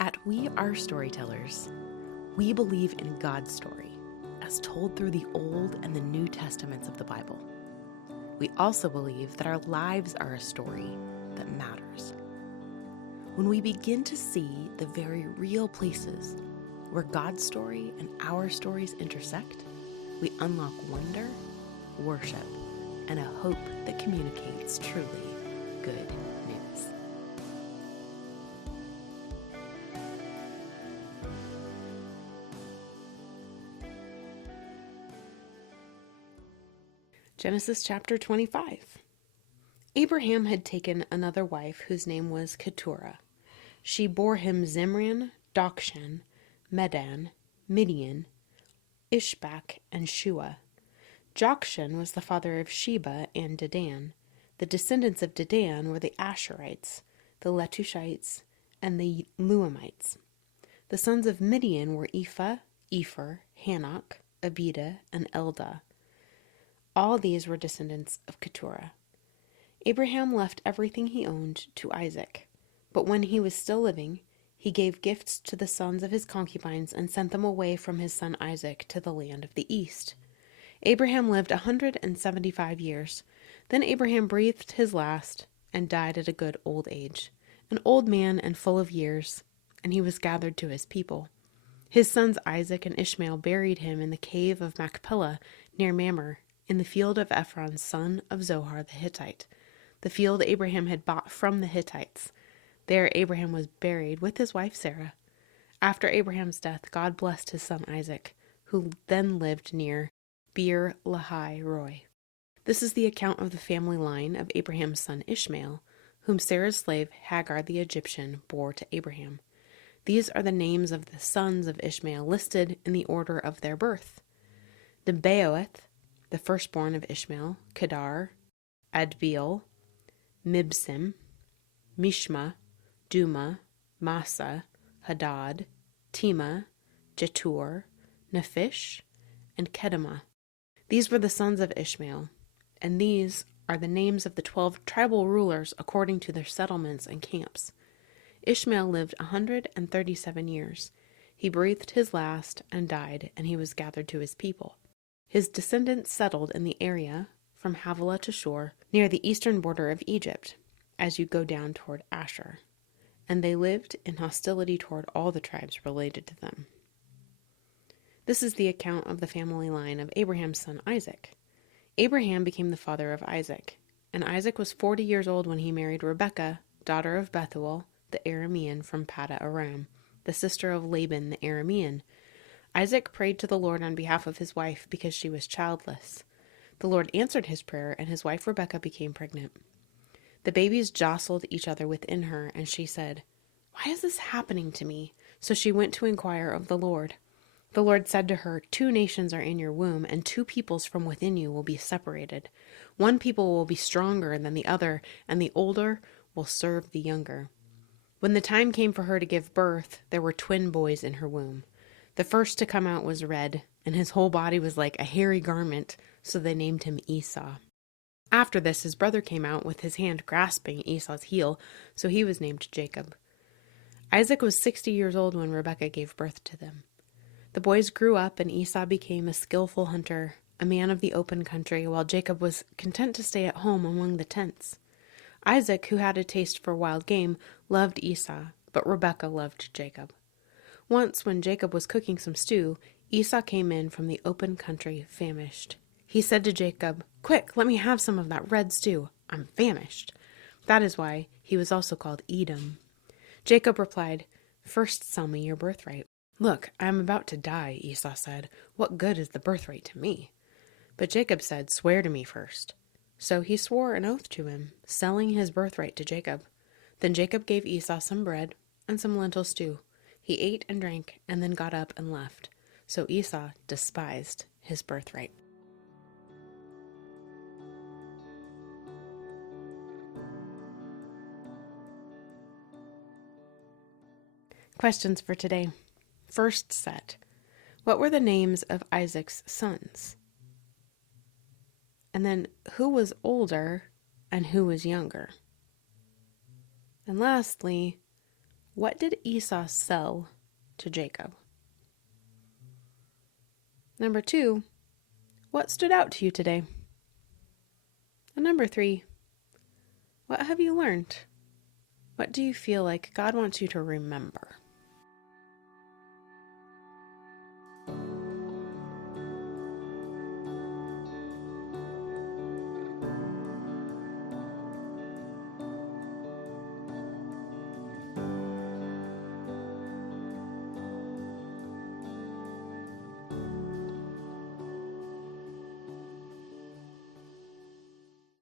At We Are Storytellers, we believe in God's story, as told through the Old and the New Testaments of the Bible. We also believe that our lives are a story that matters. When we begin to see the very real places where God's story and our stories intersect, we unlock wonder, worship, and a hope that communicates truly good news. Genesis chapter 25. Abraham had taken another wife whose name was Keturah. She bore him Zimran, Dokshan, Medan, Midian, Ishbak, and Shua. Jokshan was the father of Sheba and Dedan. The descendants of Dedan were the Asherites, the Letushites, and the Luamites. The sons of Midian were Ephah, Epher, Hanok, Abida, and Eldah. All these were descendants of Keturah. Abraham left everything he owned to Isaac, but when he was still living, he gave gifts to the sons of his concubines and sent them away from his son Isaac to the land of the east. Abraham lived 175 years. Then Abraham breathed his last and died at a good old age, an old man and full of years, and he was gathered to his people. His sons Isaac and Ishmael buried him in the cave of Machpelah near Mamre, in the field of Ephron, son of Zohar the Hittite, the field Abraham had bought from the Hittites. There Abraham was buried with his wife Sarah. After Abraham's death, God blessed his son Isaac, who then lived near Beer Lahai Roi. This is the account of the family line of Abraham's son Ishmael, whom Sarah's slave Hagar the Egyptian bore to Abraham. These are the names of the sons of Ishmael listed in the order of their birth. Nebaioth, the firstborn of Ishmael, Kedar, Adbeel, Mibsim, Mishma, Duma, Massa, Hadad, Tema, Jetur, Nephish, and Kedemah. These were the sons of Ishmael, and these are the names of the 12 tribal rulers according to their settlements and camps. Ishmael lived 137 years. He breathed his last and died, and he was gathered to his people. His descendants settled in the area from Havilah to Shur, near the eastern border of Egypt, as you go down toward Asher, and they lived in hostility toward all the tribes related to them. This is the account of the family line of Abraham's son Isaac. Abraham became the father of Isaac, and Isaac was 40 years old when he married Rebekah, daughter of Bethuel, the Aramean from Padda Aram, the sister of Laban the Aramean. Isaac prayed to the Lord on behalf of his wife because she was childless. The Lord answered his prayer, and his wife Rebekah became pregnant. The babies jostled each other within her, and she said, "Why is this happening to me?" So she went to inquire of the Lord. The Lord said to her, 2 nations are in your womb, and 2 peoples from within you will be separated. One people will be stronger than the other, and the older will serve the younger. When the time came for her to give birth, there were twin boys in her womb. The first to come out was red, and his whole body was like a hairy garment, so they named him Esau. After this, his brother came out with his hand grasping Esau's heel, so he was named Jacob. Isaac was 60 years old when Rebekah gave birth to them. The boys grew up, and Esau became a skillful hunter, a man of the open country, while Jacob was content to stay at home among the tents. Isaac, who had a taste for wild game, loved Esau, but Rebekah loved Jacob. Once, when Jacob was cooking some stew, Esau came in from the open country famished. He said to Jacob, "Quick, let me have some of that red stew. I'm famished." That is why he was also called Edom. Jacob replied, "First sell me your birthright." "Look, I am about to die," Esau said. "What good is the birthright to me?" But Jacob said, "Swear to me first." So he swore an oath to him, selling his birthright to Jacob. Then Jacob gave Esau some bread and some lentil stew. He ate and drank, and then got up and left. So Esau despised his birthright. Questions for today. First set. What were the names of Isaac's sons? And then, who was older and who was younger? And lastly, What did Esau sell to Jacob? Number 2, what stood out to you today? And number 3, what have you learned? What do you feel like God wants you to remember?